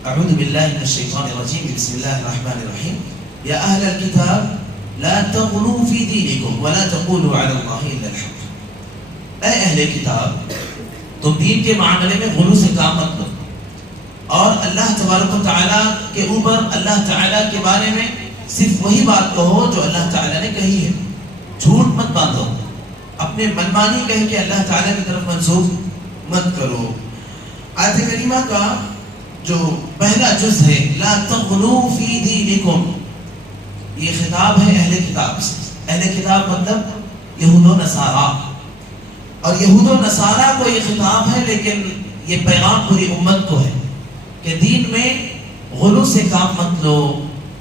أعوذ بالله من الشيطان الرجيم بسم الله الرحمن الرحيم يا أهل الكتاب لا تغلوا في دينكم ولا تقولوا على الله إلا الحق. اے اہل کتاب تم دین کے معاملے میں غلو سے کام مت کرو اور اللہ تبارک و تعالیٰ کے اوپر اللہ تعالیٰ کے بارے میں صرف وہی بات کہو جو اللہ تعالیٰ نے کہی ہے. جھوٹ مت باندھو, اپنے منمانی کہہ کے اللہ تعالیٰ کی طرف منسوخ مت کرو. آیت کریمہ کا جو پہلا جز ہے لا تغلو فی دینکم, یہ خطاب ہے اہل کتاب سے. اہل کتاب مطلب یہود و نصارہ, اور یہود و نصارہ کو یہ خطاب ہے, لیکن یہ پیغام پوری امت کو ہے کہ دین میں غلو سے کام مت لو.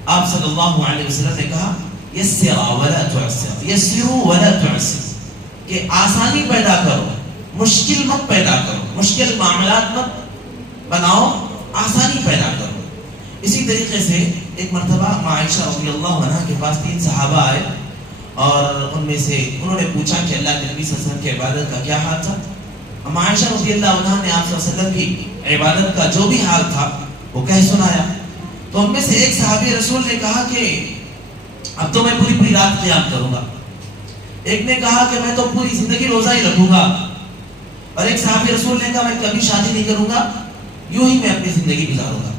آپ صلی اللہ علیہ وسلم نے کہا یسروا ولا تعسروا, یسروا ولا تعسروا, کہ آسانی پیدا کرو مشکل مت پیدا کرو, مشکل معاملات مت بناؤ, آسانی پیدا کرو. اسی طریقے سے ایک مرتبہ عائشہ رضی اللہ عنہ کے پاس 3 صحابہ آئے اور ان میں سے انہوں نے پوچھا کہ اللہ کے نبی صلی اللہ علیہ وسلم کی عبادت کا کیا حال تھا. عائشہ رضی اللہ عنہ نے آپ صلی اللہ علیہ وسلم کی عبادت کا جو بھی حال تھا وہ کہہ سنایا. تو ان میں سے ایک صحابی رسول نے کہا کہ اب تو میں پوری رات قیام کروں گا. ایک نے کہا کہ میں تو پوری زندگی روزہ ہی رکھوں گا, اور ایک صحابی رسول نے کہا میں کبھی شادی نہیں کروں گا, یوں ہی میں اپنی زندگی گزاروں گا.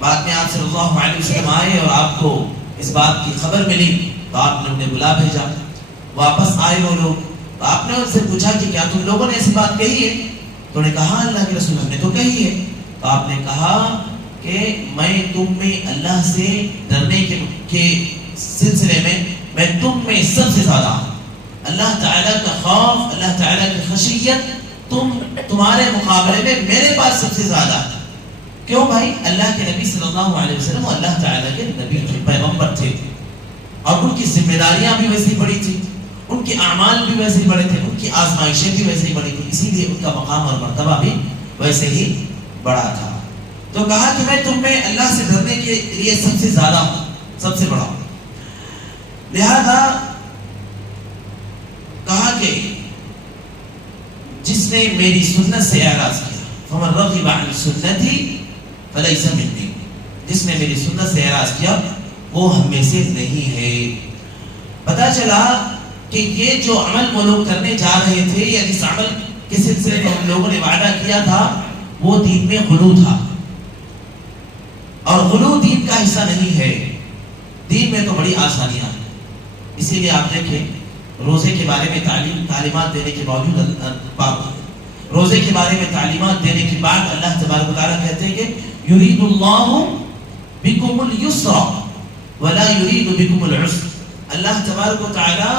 بعد میں آپ صلی اللہ علیہ وسلم آئے اور آپ کو اس بات کی خبر ملی تو آپ نے انہیں بلا بھیجا. واپس آئے وہ لوگ, تو آپ نے ان سے پوچھا کہ کیا تم لوگوں نے ایسی بات کہی ہے؟ تو انہوں نے کہا اللہ کے رسول ہم نے تو کہی ہے. تو آپ نے کہا کہ میں تم میں اللہ سے ڈرنے کے سلسلے میں تم میں سب سے زیادہ ہوں. اللہ تعالیٰ کا خوف, اللہ تعالیٰ کی خشیت تمہارے مقابلے میں میرے پاس سب سے زیادہ ہے. کیوں بھائی؟ اللہ کے نبی صلی اللہ علیہ وسلم اللہ تعالیٰ کے نبی تھے, پیغمبر تھے, اور ان کی ذمہ داریاں بھی ویسی بڑی تھی, ان کے اعمال بھی ویسے ہی بڑے تھے, ان کی آزمائشیں بھی ویسے ہی بڑی تھی, اسی لیے ان کا مقام اور مرتبہ بھی ویسے ہی بڑا تھا. تو کہا کہ میں تم میں اللہ سے ڈرنے کے لیے سب سے زیادہ ہوں, سب سے بڑا ہوں. لہذا کہا کہ جس نے میری سنت سے اعراض کیا فمن رغب عن سنتی فلیس منی, جس نے میری سنت سے اعراض کیا وہ ہم میں سے نہیں ہے. پتا چلا کہ یہ جو عمل وہ لوگ کرنے جا رہے تھے یا جس عمل کے سلسلے میں ہم لوگوں نے وعدہ کیا تھا وہ دین میں غلو تھا, اور غلو دین کا حصہ نہیں ہے. دین میں تو بڑی آسانیاں ہیں. اسی لیے آپ دیکھیں روزے کے بارے میں تعلیمات دینے کے باوجود روزے کے بارے میں تعلیمات دینے کے بعد اللہ تبارک و تعالیٰ کہتے ہیں کہ یرید اللہ بکم اليسر ولا یرید بکم العسر. اللہ تبارک و تعالیٰ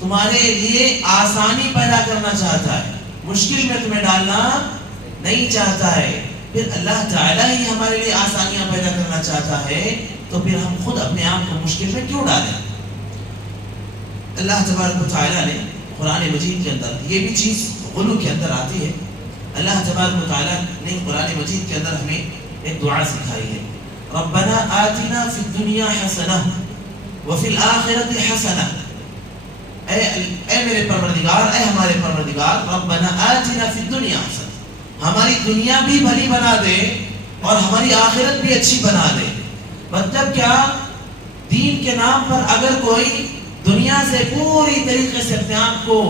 تمہارے لیے آسانی پیدا کرنا چاہتا ہے, مشکل میں تمہیں ڈالنا نہیں چاہتا ہے. پھر اللہ تعالیٰ ہی ہمارے لیے آسانیاں پیدا کرنا چاہتا ہے, تو پھر ہم خود اپنے آپ کو مشکل میں کیوں ڈالیں؟ اللہ تبارک و تعالیٰ نے قرآن مجید کے اندر یہ بھی چیز غلو کے اندر آتی ہے. اللہ تبارک و تعالیٰ نے قرآن مجید کے اندر ہمیں ایک دعا سکھائی ہے, ربنا آتنا فی الدنیا حسنہ وفی الآخرۃ حسنہ. اے میرے پروردگار, اے ہمارے پروردگار, ربنا آتنا فی الدنیا حسنہ, ہماری دنیا بھی بھلی بنا دے اور ہماری آخرت بھی اچھی بنا دے. مطلب کیا؟ دین کے نام پر اگر کوئی دنیا سے پوری طریقے سے اپنے آپ کو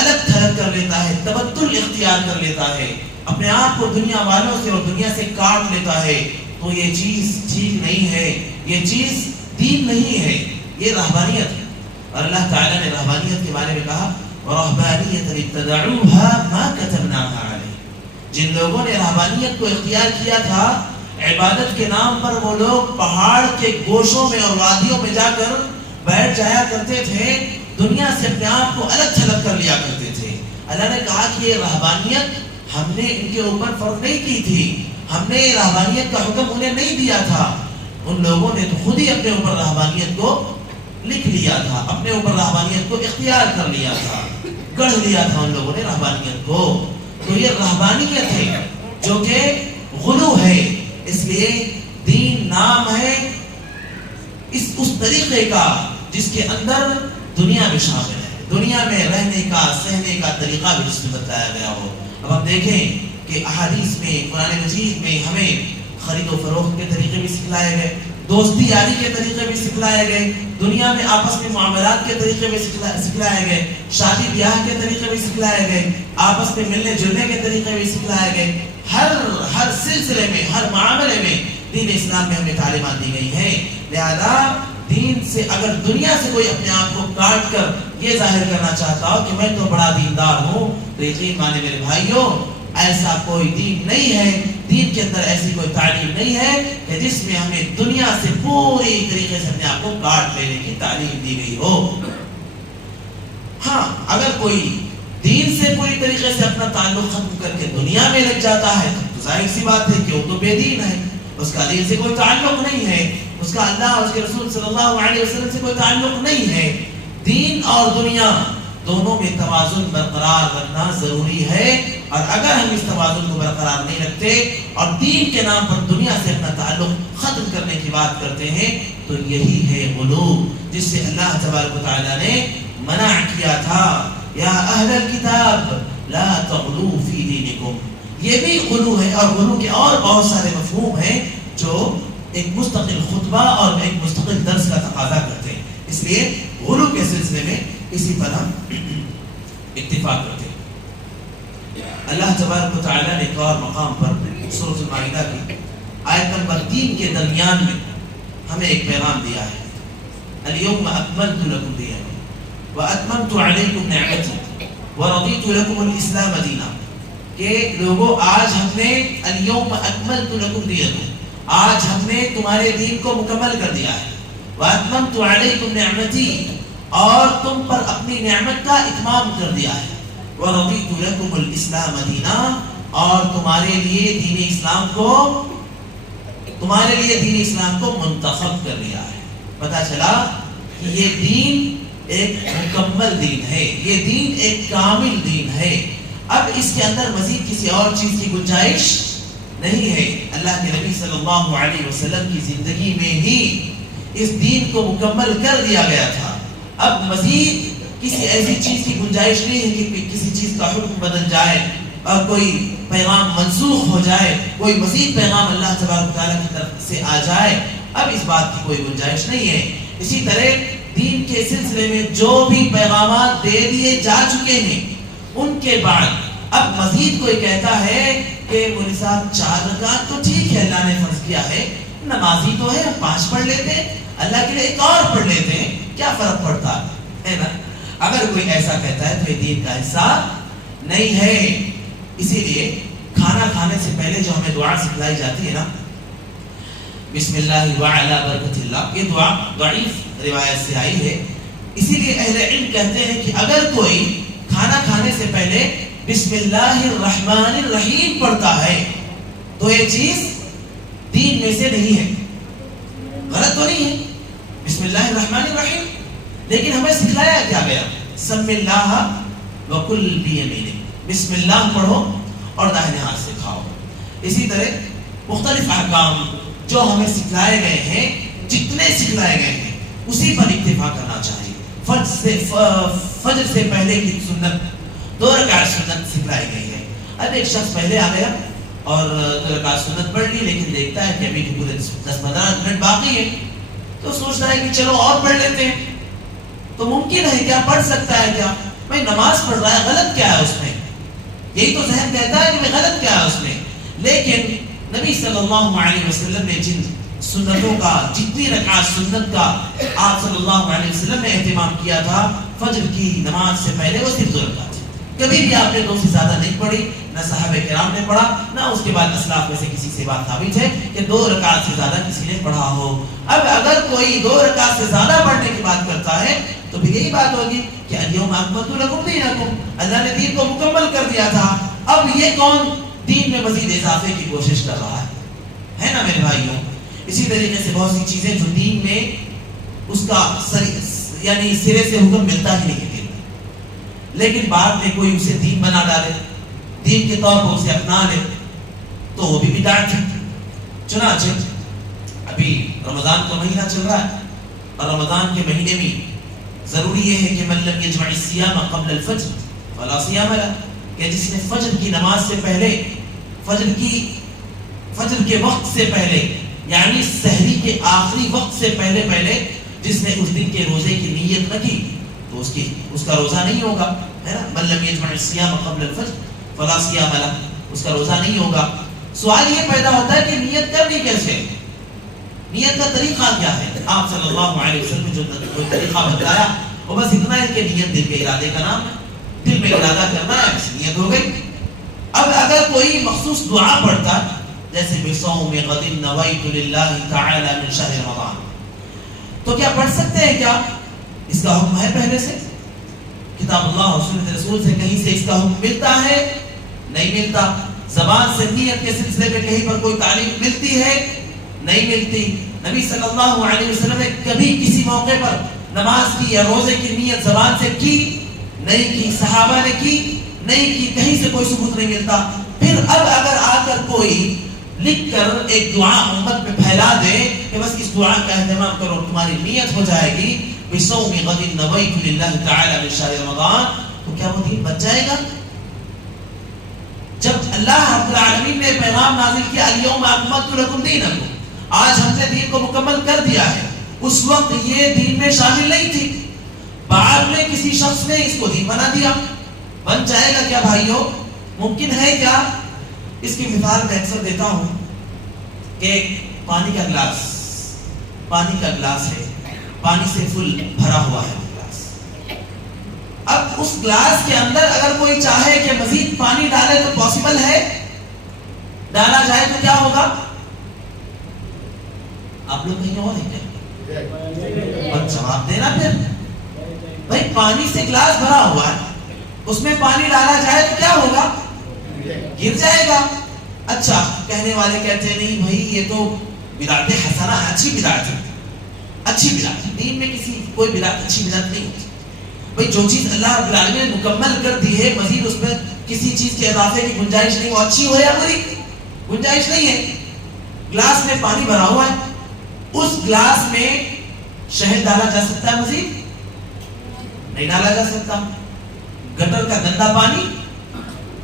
الگ تھلگ کر لیتا ہے, تبتل اختیار کر لیتا ہے, اپنے آپ کو دنیا والوں سے اور دنیا سے کاٹ لیتا ہے, تو یہ چیز ٹھیک نہیں ہے, یہ چیز دین نہیں ہے, یہ رہبانیت ہے. اور اللہ تعالیٰ نے رہبانیت کے بارے میں کہا وَرَهْبَانِيَّةً ابْتَدَعُوهَا مَا كَتَبْنَاهَا عَلَيْهِمْ. جن لوگوں نے رہبانیت کو اختیار کیا تھا, عبادت کے نام پر وہ لوگ پہاڑ کے گوشوں میں اور وادیوں میں جا کر بیٹھ جایا کرتے تھے, دنیا سے اپنے آپ کو الگ تھلگ کر لیا کرتے تھے. اللہ نے کہا کہ یہ رہبانیت ہم نے ان کے اوپر فرض نہیں کی تھی, ہم نے رہبانیت کا حکم انہیں نہیں دیا تھا. ان لوگوں نے تو خود ہی اپنے اوپر رہبانیت کو لکھ لیا تھا, اپنے اوپر رہبانیت کو اختیار کر لیا تھا, گڑھ لیا تھا ان لوگوں نے رہبانیت کو. تو یہ رہبانیت ہے جو کہ غلو ہے. اس لیے دین نام ہے اس طریقے کا جس کے اندر دنیا بھی شامل ہے, دنیا میں رہنے کا سہنے کا طریقہ بھی جس میں بتایا گیا ہو. اب ہم دیکھیں کہ احادیث میں, قرآن مجید میں ہمیں خرید و فروخت کے طریقے بھی سکھلائے گئے، دوستی یاری کے طریقے بھی سکھلائے گئے، دنیا میں آپس میں معاملات کے طریقے بھی سکھلائے گئے، شادی بیاہ کے طریقے بھی سکھلائے گئے، آپس میں ملنے جلنے کے طریقے بھی سکھلائے گئے۔ ہر سلسلے میں، ہر معاملے میں دین اسلام میں ہمیں تعلیمات دی گئی ہیں۔ لہذا دین سے اگر دنیا سے کوئی اپنے آپ کو کاٹ کر یہ ظاہر کرنا چاہتا ہو کہ میں تو بڑا دیندار ہوں، تو یقین مانے میرے بھائیوں، ایسا کوئی دین نہیں ہے، دین کے اندر ایسی کوئی تعلیم نہیں ہے کہ جس میں ہمیں دنیا سے پوری طریقے سے اپنے آپ کو کاٹ لینے کی تعلیم دی گئی ہو۔ ہاں، اگر کوئی دین سے پوری طریقے سے اپنا تعلق ختم کر کے دنیا میں لگ جاتا ہے تو ظاہر سی بات ہے کہ وہ تو بے دین ہے، اس کا دین سے کوئی تعلق نہیں ہے، اس کا اللہ اور اس کے رسول صلی اللہ علیہ وسلم سے کوئی تعلق نہیں ہے۔ دین اور دنیا دونوں میں توازن برقرار رکھنا ضروری ہے، اور اگر ہم اس توازن کو برقرار نہیں رکھتے اور دین کے نام پر دنیا سے اپنا تعلق ختم کرنے کی بات کرتے ہیں تو یہی ہے غلو، جس سے اللہ تبارک و تعالیٰ نے منع کیا تھا، یا اہل الکتاب لا تغلوا فی دینکم۔ یہ بھی غلو ہے، اور غلو کے اور بہت سارے مفہوم ہیں جو ایک مستقل خطبہ اور ایک مستقل درس کا تقاضا کرتے ہیں، اس لیے غلو کے سلسلے میں اسی پر ہم اتفاق کرتے ہیں۔ اللہ تبارک و تعالیٰ نے ایک اور مقام پر سورۃ المائدہ کی آیت نمبر 3 کے درمیان میں ہمیں ایک پیغام دیا ہے، اليوم اکملت لکم دینکم واتممت علیکم نعمتی ورضیت لکم الاسلام دینا، کہ لوگوں آج ہم نے اليوم اکملت لکم دینکم، آج ہم نے تمہارے دین کو مکمل کر دیا ہے، واتممت علیکم نعمتی، اور تم پر اپنی نعمت کا اتمام کر دیا ہے، وَرَضِيتُ لَكُمُ الْإِسْلَامَ دِينًا، اور تمہارے لیے دین اسلام کو منتخب کر لیا ہے۔ پتہ چلا کہ یہ دین ایک مکمل دین ہے، یہ دین ایک کامل دین ہے، اب اس کے اندر مزید کسی اور چیز کی گنجائش نہیں ہے۔ اللہ کے نبی صلی اللہ علیہ وسلم کی زندگی میں ہی اس دین کو مکمل کر دیا گیا تھا، اب مزید کسی ایسی چیز کی گنجائش نہیں ہے کہ کسی چیز کا حکم بدل جائے اور کوئی پیغام منسوخ ہو جائے، کوئی مزید پیغام اللہ تبارک و تعالیٰ کی طرف سے آ جائے، اب اس بات کی کوئی گنجائش نہیں ہے۔ اسی طرح دین کے سلسلے میں جو بھی پیغامات دے دیے جا چکے ہیں، ان کے بعد اب مزید کوئی کہتا ہے کہ مولوی صاحب 4 رکعت تو ٹھیک ہے، اللہ نے فرض کیا ہے، نمازی تو ہے، 5 پڑھ لیتے ہیں، اللہ کے لیے ایک اور پڑھ لیتے ہیں، کیا فرق پڑتا ہے نا؟ اگر کوئی ایسا کہتا ہے تو یہ دین کا حصہ نہیں ہے۔ اسی لیے کھانا کھانے سے پہلے جو ہمیں دعا سکھلائی جاتی ہے نا، بسم اللہ وعلی برکت اللہ، یہ دعا ضعیف روایت سے آئی ہے، اسی لیے اہل علم کہتے ہیں کہ اگر کوئی کھانا کھانے سے پہلے بسم اللہ الرحمن الرحیم پڑھتا ہے تو یہ چیز دین میں سے نہیں ہے، غلط تو نہیں ہے، بسم اللہ الرحمن الرحیم، لیکن ہمیں سکھلایا کیا گیا، سم اللہ وکل بیمینک، بسم اللہ پڑھو اور داہنے ہاتھ سے کھاؤ۔ اسی طرح مختلف احکام جو ہمیں سکھلائے گئے ہیں، جتنے سکھلائے گئے ہیں اسی پر اکتفا کرنا چاہیے۔ فجر سے پہلے کی سنت 2 رکعت سنت سکھلائی گئی ہے۔ اب ایک شخص پہلے آ گیا اور 2 رکعت سنت پڑھ لی، لیکن دیکھتا ہے کہ ابھی پورے 10-15 منٹ باقی ہے، تو سوچتا ہے کہ چلو اور پڑھ لیتے ہیں، تو ممکن ہے کیا، پڑھ سکتا ہے کیا، میں نماز پڑھ رہا ہے، غلط کیا ہے اس میں، یہی تو ذہن کہتا ہے کہ میں غلط کیا ہے اس میں۔ لیکن نبی صلی اللہ علیہ وسلم نے جن سنتوں کا، جتنی رکعت سنت کا آپ صلی اللہ علیہ وسلم نے اہتمام کیا تھا فجر کی نماز سے پہلے، وہ صرف 2 رکعت تھی، کبھی بھی آپ نے 2 سے زیادہ نہیں پڑھی، نہ صحابہ کرام نے پڑھا، نہ اس کے بعد اسلاف میں سے کسی سے بات ثابت ہے کہ 2 رکعت سے زیادہ کسی نے پڑھا ہو۔ اب اگر کوئی 2 رکعت سے زیادہ پڑھنے کی بات کرتا ہے تو پھر یہی بات ہوگی کہ الیوم اکملت لکم دینکم، اللہ نے دین کو مکمل کر دیا تھا، اب یہ کون دین میں مزید اضافے کی کوشش کر رہا ہے نا میرے بھائیوں۔ اسی طریقے سے بہت سی چیزیں جو دین میں اس کا یعنی سرے سے حکم ملتا ہی نہیں ہے، لیکن بعد میں کوئی اسے دین بنا ڈالے، دین کے طور پر اسے اپنا لے، تو وہ بھی بدعت ہے۔ چنانچہ ابھی رمضان کا مہینہ چل رہا ہے، اور رمضان کے مہینے میں ضروری یہ ہے کہ من لم یجمع الصیام قبل الفجر فلا صیام لہ، کہ جس نے فجر کی نماز سے پہلے فجر کے وقت سے پہلے یعنی سحری کے آخری وقت سے پہلے جس نے اس دن کے روزے کی نیت نہ کی تو اس کا روزہ نہیں ہوگا، ہے نا؟ من لم یجمع الصیام قبل الفجر فلا صیام لہ، اس کا روزہ نہیں ہوگا۔ سوال یہ پیدا ہوتا ہے کہ نیت کرنی کیسے، نیت کا طریقہ کیا ہے؟ آپ صلی اللہ علیہ وسلم جو طریقہ بتایا وہ بس اتنا ہے کہ نیت دل کے ارادے کا نام ہے، دل میں ارادہ کرنا ہے، بس نیت ہو گئی۔ اب اگر کوئی مخصوص دعا پڑھتا جیسے بصوم غد نویت للہ تعالی من شہر رمضان، تو کیا پڑھ سکتے ہیں؟ کیا اس کا حکم ہے پہلے سے؟ کتاب اللہ اور سنت رسول سے کہیں سے اس کا حکم ملتا ہے؟ نہیں ملتا۔ زبان سے نیت کے سلسلے میں کہیں پر کوئی تعلیم ملتی ہے؟ نہیں ملتی۔ نبی صلی اللہ علیہ وسلم نے کبھی کسی موقع پر نماز کی یا روزے کی نیت زبان سے کی؟ نہیں کی۔ صحابہ نے کی؟ نہیں کی۔ کہیں سے کوئی ثبوت نہیں ملتا۔ پھر اب اگر آ کر کوئی لکھ کر ایک دعا امت میں پھیلا دے کہ بس اس دعا کا اہتمام کرو تمہاری نیت ہو جائے گی بصوم غد نویت للہ تعالی من شہر رمضان، تو کیا وہ دین بچ جائے گا؟ جب اللہ رب العالمین نے پیغام نازل کیا الیوم اکملت لکم دینکم، آج ہم نے دین کو مکمل کر دیا ہے، اس وقت یہ دین میں شامل نہیں تھی، بعد میں کسی شخص نے اس کو دین بنا دیا، بن جائے گا کیا بھائیو؟ ممکن ہے کیا؟ اس کی مثال میں اکثر دیتا ہوں کہ پانی کا گلاس ہے، پانی سے فل بھرا ہوا ہے گلاس، اب اس گلاس کے اندر اگر کوئی چاہے کہ مزید پانی ڈالے تو پاسبل ہے؟ ڈالا جائے تو کیا ہوگا؟ آپ لوگ کہیں اور ہیں کیا؟ بس جواب دینا پھر بھائی، پانی سے گلاس بھرا ہوا ہے، اس میں پانی ڈالا جائے تو کیا ہوگا؟ گر جائے گا۔ اچھا، کہنے والے کہتے ہیں نہیں بھائی یہ تو بدعت حسنہ ہے، اچھی بدعت ہے، اچھی بدعت، دین میں کسی کوئی بدعت اچھی بدعت نہیں ہوتی بھائی، جو چیز اللہ رب العالمین نے مکمل کر دی ہے مزید اس میں کسی چیز کے اضافے کی گنجائش نہیں، وہ اچھی ہو یا بری گنجائش نہیں ہے۔ گلاس میں پانی بھرا ہوا ہے، اس گلاس میں شہد ڈالا جا سکتا ہے؟ مزید نہیں ڈالا جا سکتا۔ گٹر کا گندا پانی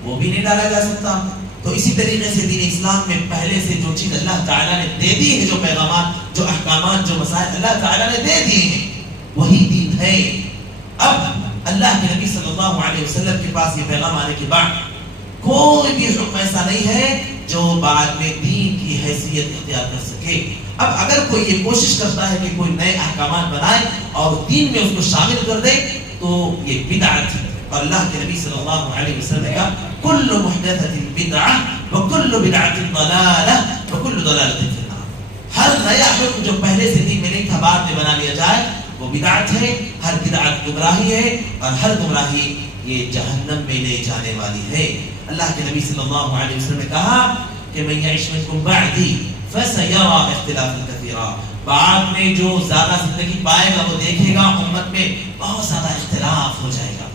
وہ بھی نہیں ڈالا جا سکتا۔ تو اسی طریقے سے دین اسلام میں پہلے سے جو چیز اللہ تعالیٰ نے دے دی ہے، جو پیغامات، جو احکامات، جو مسائل اللہ تعالیٰ نے دے دیے ہیں، وہی دین ہے۔ اب اللہ کے نبی صلی اللہ علیہ وسلم کے پاس یہ پیغام آنے کے بعد کوئی بھی حکم ایسا نہیں ہے جو بعد میں دین کی حیثیت اختیار کر سکے۔ اب اگر کوئی یہ کوشش کرتا ہے کہ کوئی نئے احکامات بنائے اور دین میں اس کو شامل کر دے تو یہ بدعت ہے۔ اور اللہ کے نبی صلی اللہ علیہ وسلم نے کہا کل محدثۃ بدعہ وکل بدعۃ ضلالہ وکل ضلالۃ فی النار، ہر نیا حکم جو پہلے سے دین میں نہیں تھا بعد میں بنا لیا جائے وہ بدعت ہے، ہر بدعت گمراہی ہے، اور ہر گمراہی یہ جہنم میں لے جانے والی ہے۔ اللہ کے نبی صلی اللہ علیہ وسلم نے کہا کہ من یعش منکم بعدی فسیری اختلافا کثیرا، بعد میں جو زیادہ زندگی پائے گا وہ دیکھے گا امت میں بہت زیادہ اختلاف ہو جائے گا۔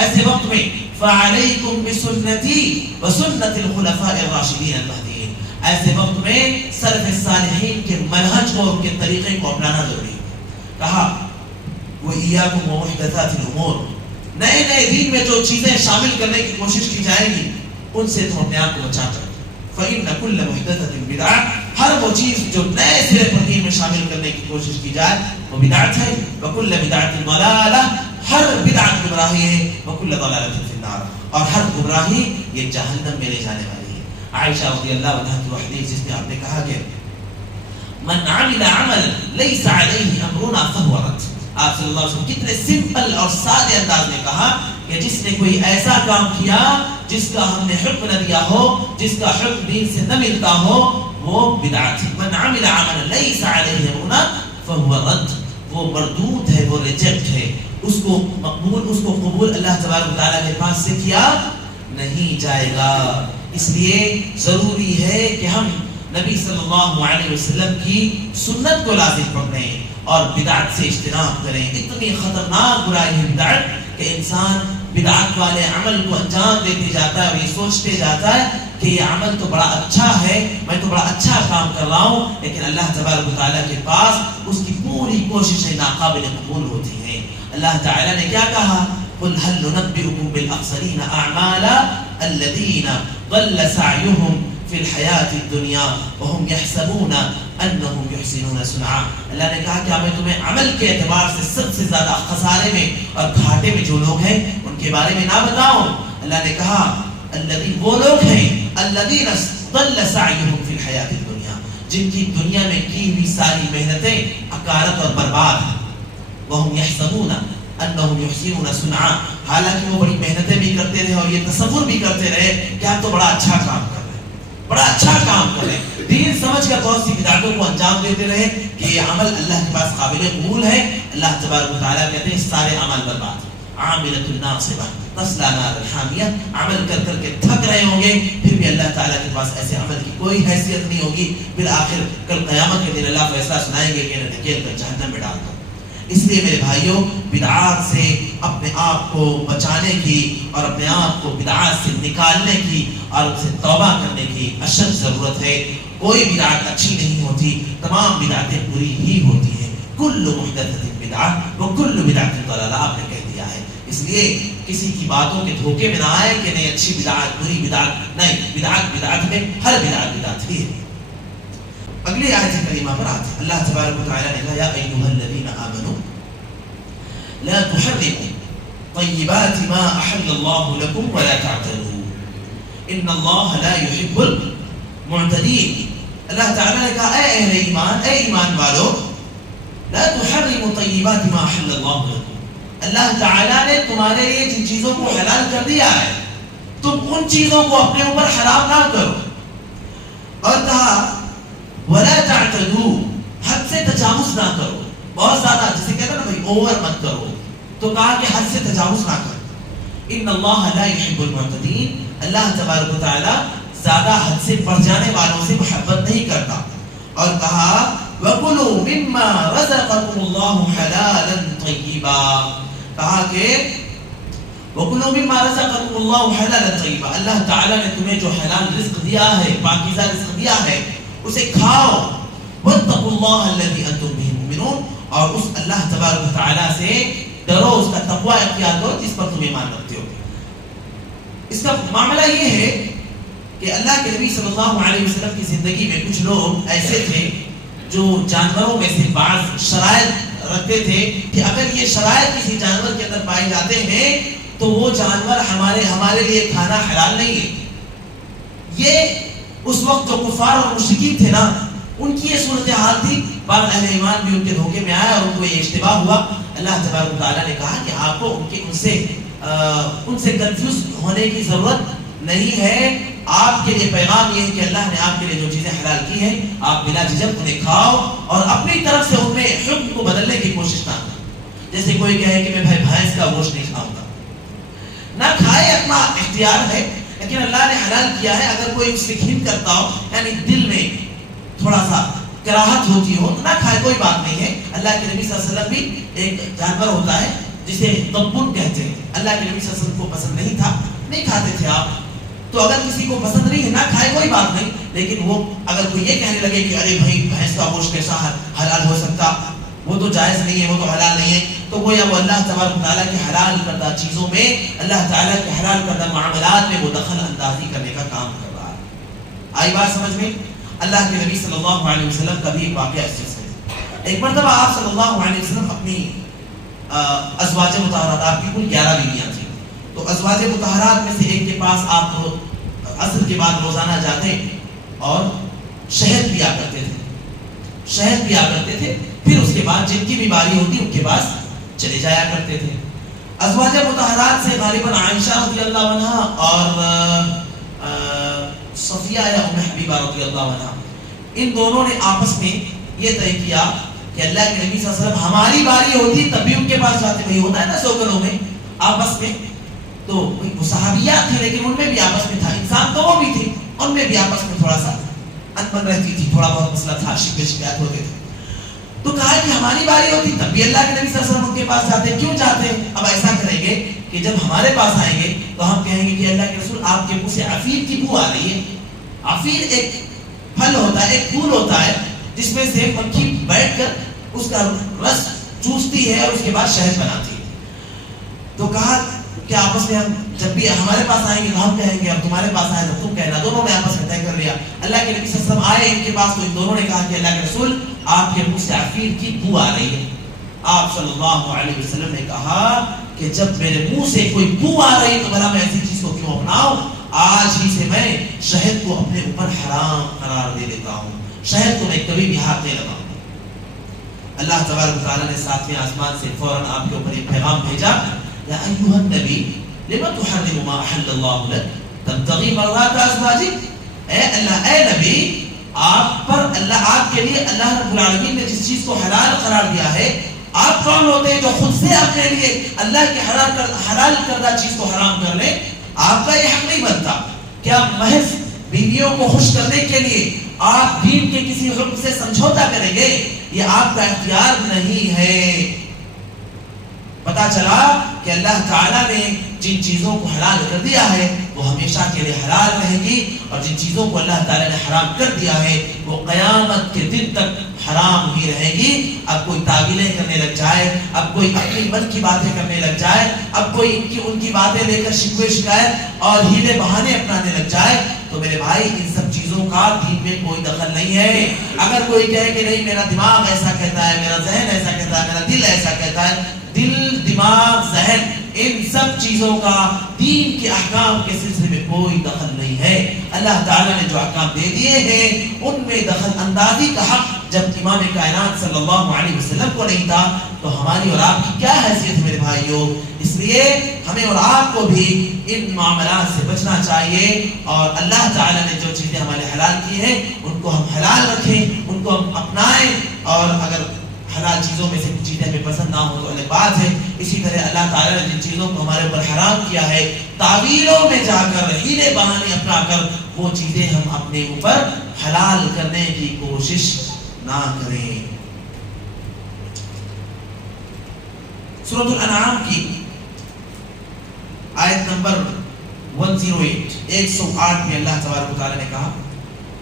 ایسے وقت میں فعلیکم بسنتی وسنت الخلفاء الراشدین المہدیین، ایسے وقت میں سلف الصالحین کے منہج کو، ان کے طریقے کو اپنانا ضروری ہے۔ کہا وَإِيَّاكُمْ وَمُحْدَثَاتِ الْأُمُورِ، نئے نئے دین میں جو چیزیں شامل کرنے کی کوشش کی جائے گی ان سے تم اپنے آپ کو بچا کر، فَإِنَّ كُلَّ مُحْدَثَةٍ بِدْعَةٍ، ہر وہ چیز جو نئے سرے پر دین میں شامل کرنے کی کوشش کی جائے وہ بدعت ہے، وَكُلَّ بِدْعَةٍ ضَلَالَةٍ، ہر بدعت گمراہی ہے، وَكُلَّ ضَلَالَةٍ فِي النَّارِ، اور ہر گمراہی یہ جہنم میں لے جانے والی ہے۔ عائشہ رضی اللہ عنہا کی وہ حدیث جس میں آپ نے کہا کہ من عمل عملا ليس عليه امرنا فهو رد، آپ صلی اللہ علیہ وسلم کتنے سمپل اور سادے انداز میں کہا کہ جس نے کوئی ایسا کام کیا جس کا ہم نے حکم نہ دیا ہو، جس کا حکم دین سے نہ ملتا ہو، وہ بدعت ہے۔ من عمل عملا ليس عليه امرنا فهو رد، وہ مردود ہے، وہ ریجیکٹ ہے، اس کو مقبول، اس کو قبول اللہ تبارک و تعالیٰ کے پاس سے کیا نہیں جائے گا۔ اس لیے ضروری ہے کہ ہم نبی صلی اللہ علیہ وسلم کی سنت کو لازم پکڑیں اور بدعت سے اجتناب کریں۔ اتنی خطرناک برائی ہے بدعت کہ انسان بدعت والے عمل کو انجام دیتے جاتا ہے اور یہ سوچتے جاتا ہے کہ یہ عمل تو بڑا اچھا ہے، میں تو بڑا اچھا کام کر رہا ہوں، لیکن اللہ تبارک و تعالیٰ کے پاس اس کی پوری کوششیں ناقابل قبول ہوتی ہیں۔ اللہ تعالیٰ نے کیا کہا؟ قل هل ننبئكم بالاخسرین اعمالا الذین ضل سعیهم فی الحیات الدنیا وهم یحسبون انہم یحسنون صنعا. اللہ نے کہا کہ میں تمہیں عمل کے اعتبار سے سب سے زیادہ خسارے میں اور گھاٹے میں جو لوگ ہیں ان کے بارے میں نہ بتاؤں. اللہ نے کہا الذین، وہ لوگ ہیں الذین ضل سعیہم فی الحیات الدنیا، جن کی دنیا میں کی ہوئی ساری محنتیں اکارت اور برباد ہیں. وهم یحسبون انہم یحسنون صنعا، حالانکہ وہ بڑی محنتیں بھی کرتے رہے اور یہ تصور بھی کرتے رہے کہ آپ تو بڑا اچھا کام کر رہے ہیں، بڑا اچھا کام کر رہے ہیں. دین سمجھ کر بہت سی بدعتوں کو انجام دیتے رہے کہ یہ عمل اللہ کے پاس قابل قبول ہے. اللہ تبارک و تعالیٰ کہتے ہیں سارے عمل برباد. عاملۃ ناصبہ تصلی نارا حامیہ، عمل کر کر کے تھک رہے ہوں گے، پھر بھی اللہ تعالیٰ کے پاس ایسے عمل کی کوئی حیثیت نہیں ہوگی. پھر آخر کل قیامت کے دن اللہ فیصلہ سنائیں گے کہ انہیں دھکیل کر جہنم میں ڈال دو. اس لیے میرے بھائیوں، بدعات سے اپنے آپ کو بچانے کی اور اپنے آپ کو بدعات سے نکالنے کی اور ان سے توبہ کرنے کی اشد ضرورت ہے. کوئی بدعت اچھی نہیں ہوتی، تمام بدعتیں بری ہی ہوتی ہیں. کل محدثۃ بدعہ وکل بدعۃ ضلالہ، آپ نے کہہ دیا ہے. اس لیے کسی کی باتوں کے دھوکے میں نہ آئے کہ نہیں اچھی بدعت بری بدعت، نہیں، بدعت بدعت میں ہر بدعت بدعت ہی ہے. اگلی آیت کریمہ پر آتے ہیں. اللہ تبارک و تعالیٰ نے کہا یا ایھا الذین آمنوا لا تحرموا طیبات ما احل اللہ لکم ولا تعتدوا ان اللہ لا يحب المعتدین. اللہ تعالیٰ نے کہا اے اہل ایمان، اے ایمان والو، لا تحرموا طیبات ما احل اللہ لکم، اللہ تعالیٰ نے تمہارے لیے جن چیزوں کو حلال کر دیا ہے تم ان چیزوں کو اپنے اوپر حرام نہ کرو. اور کہا وَلَا تَعْتَدُوا، حد سے تجاوز نہ کرو. بہت زیادہ، جسے کہتے ہیں نا بھائی اوور مت کرو، تو کہا کہ حد سے تجاوز نہ کرو. ان اللہ لا يحب المعتدین، اللہ تبارک و تعالی زیادہ حد سے بڑھ جانے والوں سے محبت نہیں کرتا. اور کہا وَكُلُوا مِمَّا رَزَقَكُمُ اللَّهُ حَلَالًا طَيِّبًا، کہا کہ وَكُلُوا مِمَّا رَزَقَكُمُ اللَّهُ حَلَالًا طَيِّبًا، اللہ تعالیٰ نے تمہیں جو حلال رزق دیا ہے، پاکیزہ رزق دیا ہے، اسے کھاؤ. وَاتَّقُوا اللَّهَ الَّذِي أَنْتُمْ بِهِ مُؤْمِنُونَ، اور اس اللہ تبارک و تعالیٰ سے ڈرو، اس کا تقوی اختیار کرو جس پر تم ایمان رکھتے ہو. اس کا معاملہ یہ ہے کہ اللہ کے نبی صلی اللہ علیہ وسلم کی زندگی میں کچھ لوگ ایسے تھے جو جانوروں میں سے بعض شرائط رکھتے تھے کہ اگر یہ شرائط کسی جانور کے اندر پائے جاتے ہیں تو وہ جانور ہمارے لیے کھانا حلال نہیں ہے. یہ اس وقت جو کفار اور مشرکین تھے نا، ان کی یہ صورتحال تھی. بعض اہل ایمان بھی ان کے دھوکے میں آیا اور ان کو یہ اشتباہ ہوا. اللہ تبارک و تعالیٰ نے کہا کہ آپ کو ان سے کنفیوز ہونے کی ضرورت نہیں ہے. آپ کے لیے پیغام یہ ہے کہ اللہ نے آپ کے لیے جو چیزیں حلال کی ہیں آپ بلا جھجک انہیں کھاؤ اور اپنی طرف سے ان میں حکم کو بدلنے کی کوشش نہ کریں. جیسے کوئی کہے کہ میں بھائی بھینس کا گوشت نہیں کھاؤں گا، نہ کھائے، اپنا اختیار ہے، لیکن اللہ نے حلال کیا ہے. اگر کوئی اس سے گھن کرتا ہو، یعنی دل میں تھوڑا سا کراہت ہوتی ہو، تو نہ کھائے، کوئی بات نہیں ہے. اللہ کے نبی صلی اللہ علیہ وسلم بھی ایک جانور ہوتا ہے جسے دبون کہتے ہیں. اللہ کے نبی صلی اللہ علیہ وسلم کو پسند نہیں تھا، نہیں کھاتے تھے آپ. تو اگر کسی کو پسند نہیں ہے نہ کھائے، کوئی بات نہیں. لیکن وہ اگر کوئی یہ کہنے لگے کہ ارے بھائی بھینس کا گوشت کیسا حلال ہو سکتا، وہ تو جائز نہیں ہے، وہ تو حلال نہیں ہے، تو گویا وہ اللہ تبارک و تعالیٰ کے حلال کردہ چیزوں میں، اللہ تعالیٰ کے حلال کردہ معاملات میں وہ دخل اندازی کرنے کا کام کر رہا ہے. آئی بات سمجھ میں؟ اللہ کے نبی صلی اللہ علیہ وسلم کا بھی ایک واقعہ اس چیز ہے. ایک مرتبہ آپ صلی اللہ علیہ وسلم اپنی ازواج مطہرات، آپ کی کل 11 بیویاں تھیں، تو ازواج مطہرات میں سے ایک کے پاس آپ عصر کے بعد روزانہ جاتے اور شہد پیا کرتے تھے. پھر اس کے بعد جن کی بھی باری ہوتی ان کے پاس چلے جایا کرتے تھے. ازواج مطہرات سے غالباً عائشہ رضی اللہ عنہا اور صفیہ یا ام حبیبہ رضی اللہ عنہا، ان دونوں نے آپس میں یہ طے کیا کہ اللہ کے نبی صلی اللہ علیہ وسلم ہماری باری ہوتی تب بھی ان کے پاس جاتے. وہی ہوتا ہے نا سوکلوں میں آپس میں، تو وہ صحابیات تھے لیکن ان میں بھی آپس میں تھا، انسان تو وہ بھی تھے، ان میں بھی آپس میں تھوڑا سا انبن رہتی تھی، تھوڑا بہت مسئلہ تھا، شکایت ہوتے تھے. تو کہا کہ ہماری باری ہوتی تب بھی اللہ کے نبی صلی اللہ علیہ وسلم ان کے پاس جاتے. کیوں جاتے؟ اب ایسا کریں گے کہ جب ہمارے پاس آئیں گے تو ہم کہیں گے کہ اللہ کے رسول آپ کے منہ سے عفیر کی بو آ رہی ہے. عفیر ایک پھل ہوتا ہے، ایک پھول ہوتا ہے جس میں سے مکھی بیٹھ کر اس کا رس چوستی ہے اور اس کے بعد شہد بناتی ہے. تو کہا کہ آپس میں ہم جب بھی ہمارے پاس آئیں گے تو ہم کہیں گے، اور تمہارے پاس آئے تو تم کہنا، دونوں نے آپس میں طے کر لیا۔ اللہ کے نبی صلی اللہ علیہ وسلم آئے ان کے پاس تو ان دونوں نے کہا کہ اللہ کے رسول آپ کے منہ سے عفیر کی بو آ رہی ہے۔ آپ صلی اللہ علیہ وسلم نے کہا کہ جب میرے منہ سے کوئی بو آ رہی ہے تو بھلا میں ایسی چیز کو کیوں اپناؤں؟ آج ہی سے میں شہد کو اپنے اوپر حرام قرار دے دیتا ہوں، شہد کو میں کبھی بھی ہاتھ نہیں لگاؤں۔ اللہ تبارک و تعالیٰ نے ساتویں آسمان سے فوراً آپ کے اوپر ایک پیغام بھیجا، یا ایھا النبی لم تحرم ما احل اللہ لک تبتغی مرضات ازواجک۔ اے اللہ، اے نبی، آپ پر اللہ، آپ کے لیے اللہ رب العالمین نے جس چیز کو حلال قرار دیا ہے، آپ کون ہوتے ہیں جو خود سے اپنے لیے اللہ کی حلال کردہ چیز کو حرام کر لیں؟ آپ کا یہ حق نہیں بنتا۔ کیا محض بیویوں کو خوش کرنے کے لیے آپ دین کے کسی حکم سے سمجھوتا کریں گے؟ یہ آپ کا اختیار نہیں ہے۔ پتا چلا کہ اللہ تعالیٰ نے جن چیزوں کو حلال کر دیا ہے وہ ہمیشہ کے لیے حلال رہے گی، اور جن چیزوں کو اللہ تعالیٰ نے حرام کر دیا ہے وہ قیامت کے دن تک حرام ہی رہے گی۔ اب کوئی تعویلیں کرنے لگ جائے، اب کوئی اپنی من کی باتیں کرنے لگ جائے، اب کوئی ان کی باتیں لے کر شکوے شکایت اور ہیلے بہانے اپنانے لگ جائے، تو میرے بھائی ان سب چیزوں کا دین میں کوئی دخل نہیں ہے۔ اگر کوئی کہے کہ نہیں میرا دماغ ایسا کہتا ہے، میرا ذہن ایسا کہتا ہے، میرا دل ایسا کہتا ہے، دل، دماغ، ذہن، ان سب چیزوں کا دین کے احکام کے سلسلے میں کوئی دخل نہیں ہے۔ اللہ تعالیٰ نے جو احکام دے دیے ہیں ان میں دخل اندازی کا حق جب امام کائنات صلی اللہ علیہ وسلم کو نہیں تھا تو ہماری اور آپ کی کیا حیثیت میرے بھائیوں؟ اس لیے ہمیں اور آپ کو بھی ان معاملات سے بچنا چاہیے، اور اللہ تعالیٰ نے جو چیزیں ہمارے حلال کی ہیں ان کو ہم حلال رکھیں، ان کو ہم اپنائیں، اور اگر حلال چیزوں میں سے کچھ چیزیں ہمیں پسند نہ ہو تو الگ بات ہے۔ اسی طرح اللہ تعالیٰ نے جن چیزوں کو ہمارے اوپر حرام کیا ہے، تعویلوں میں جا کر، ہیلے بہانے اپنا کر وہ چیزیں ہم اپنے اوپر حلال کرنے کی کوشش نہ کریں۔ سورۃ الانعام کی آیت نمبر 108 میں اللہ تبارک و تعالیٰ نے کہا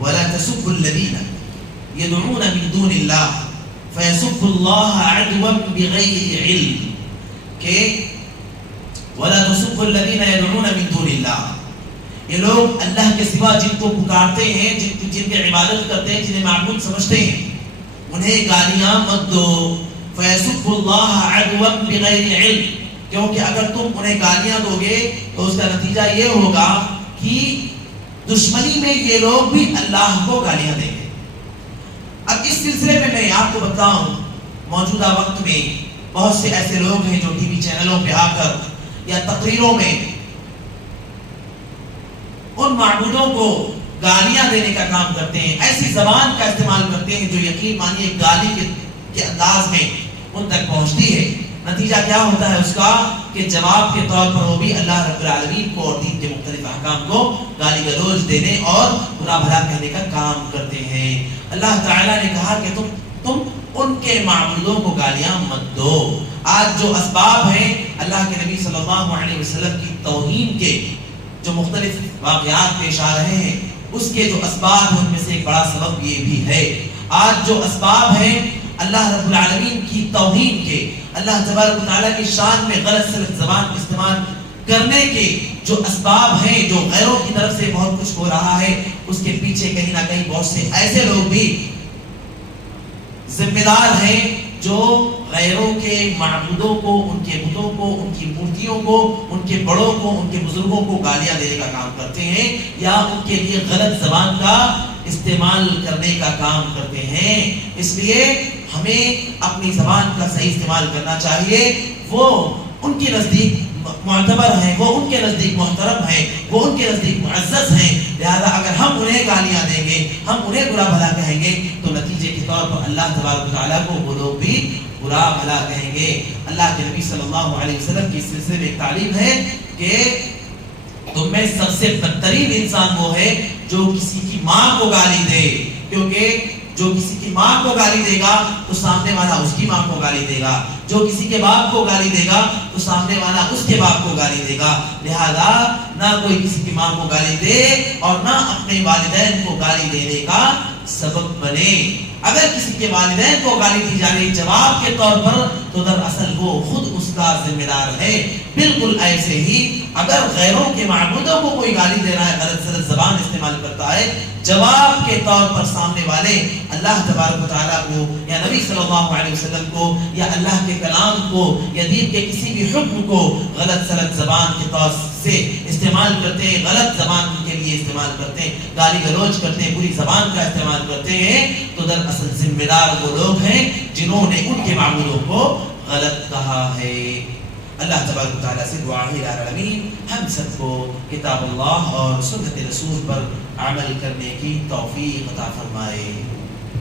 وَلَا تَسُبُّوا الَّذِينَ يَدْعُونَ مِن دُونِ اللَّهِ فَيَسُبُّوا اللَّهَ عَدْوًا بِغَيْرِ عِلْمٍ، کہ وَلَا تَسُبُّوا الَّذِينَ يَدْعُونَ مِن دُونِ اللَّهِ، یہ لوگ اللہ کے سوا جن کو پکارتے ہیں، جن کی عبادت کرتے ہیں، جنہیں معبود سمجھتے ہیں، انہیں گالیاں مت دو۔ فَيَسُبُّوا اللَّهَ عَدْوًا بِغَيْرِ عِلْمٍ، کیونکہ اگر تم انہیں گالیاں دو گے تو اس کا نتیجہ یہ ہوگا کہ دشمنی میں یہ لوگ بھی اللہ کو گالیاں دیں گے۔ اب اس سلسلے میں آپ کو بتاؤں، موجودہ وقت میں بہت سے ایسے لوگ ہیں جو ٹی وی چینلوں پہ آ کر یا تقریروں میں ان معبودوں کو گالیاں دینے کا کام کرتے ہیں، ایسی زبان کا استعمال کرتے ہیں جو یقین مانیے گالی کے انداز میں ان تک پہنچتی ہے۔ نتیجہ کیا ہوتا ہے اس کا کہ جواب کے طور پر وہ بھی اللہ رب العالمین کو اور دین کے مختلف احکام کو گالی گلوچ دینے اور برا بھلا کہنے کا کام کرتے ہیں۔ اللہ تعالیٰ نے کہا کہ تم ان کے معبودوں کو گالیاں مت دو۔ آج جو اسباب ہیں اللہ کے نبی صلی اللہ علیہ وسلم کی توہین کے جو مختلف واقعات پیش آ رہے ہیں، اس کے جو اسباب ہیں ان میں سے ایک بڑا سبب یہ بھی ہے۔ آج جو اسباب ہیں اللہ رب العالمین کی توہین کے، اللہ تبارک و تعالیٰ کی شان میں غلط سلط زبان استعمال کرنے کے جو اسباب ہیں، جو غیروں کی طرف سے بہت کچھ ہو رہا ہے، اس کے پیچھے کہیں نہ کہیں بہت سے ایسے لوگ بھی ذمہ دار ہیں جو غیروں کے معبودوں کو، ان کے بتوں کو، ان کی مورتیوں کو، ان کے بڑوں کو، ان کے بزرگوں کو گالیاں دینے کا کام کرتے ہیں، یا ان کے لیے غلط زبان کا استعمال کرنے کا کام کرتے ہیں۔ اس لیے ہمیں اپنی زبان کا صحیح استعمال کرنا چاہیے۔ وہ ان کے نزدیک معتبر ہیں، وہ ان کے نزدیک محترم ہیں، وہ ان کے نزدیک معزز ہیں، لہذا اگر ہم انہیں گالیاں دیں گے، ہم انہیں برا بھلا کہیں گے تو نتیجے کے طور پر اللہ تبارک و تعالیٰ کو وہ لوگ بھی برا بھلا کہیں گے۔ اللہ کے نبی صلی اللہ علیہ وسلم کی سلسلے میں ایک تعلیم ہے کہ تم میں سب سے بدترین انسان وہ ہے جو کسی کی ماں کو گالی دے، کیونکہ جو کسی کی ماں کو گالی دے گا تو سامنے والا اس کی ماں کو گالی دے گا، جو کسی کے باپ کو گالی دے گا تو سامنے والا اس کے باپ کو گالی دے گا۔ لہذا نہ کوئی کسی کی ماں کو گالی دے اور نہ اپنے والدین کو گالی دینے کا سبب بنے. اگر کسی کے والدین کو گالی دی جا رہی جواب کے طور پر تو دراصل وہ خود اس کا ذمہ دار ہے. بالکل ایسے ہی اگر غیروں کے معبودوں کو کوئی گالی دے رہا ہے، غلط سلط زبان استعمال کرتا ہے، جواب کے طور پر سامنے والے اللہ تبارک و تعالیٰ کو یا نبی صلی اللہ علیہ وسلم کو یا اللہ کے کلام کو یا دین کے کسی بھی حکم کو غلط سلط زبان کے طور سے استعمال کرتے ہیں، غلط زبان کے لیے استعمال کرتے ہیں، گالی گلوچ کرتے ہیں، بری زبان کا استعمال کرتے ہیں، تو دراصل ذمہ دار وہ لوگ ہیں جنہوں نے ان کے معمولوں کو غلط کہا ہے. اللہ تبارک و تعالیٰ سے دعا ہے العالمین ہم سب کو کتاب اللہ اور سنت رسول پر عمل کرنے کی توفیق عطا فرمائے.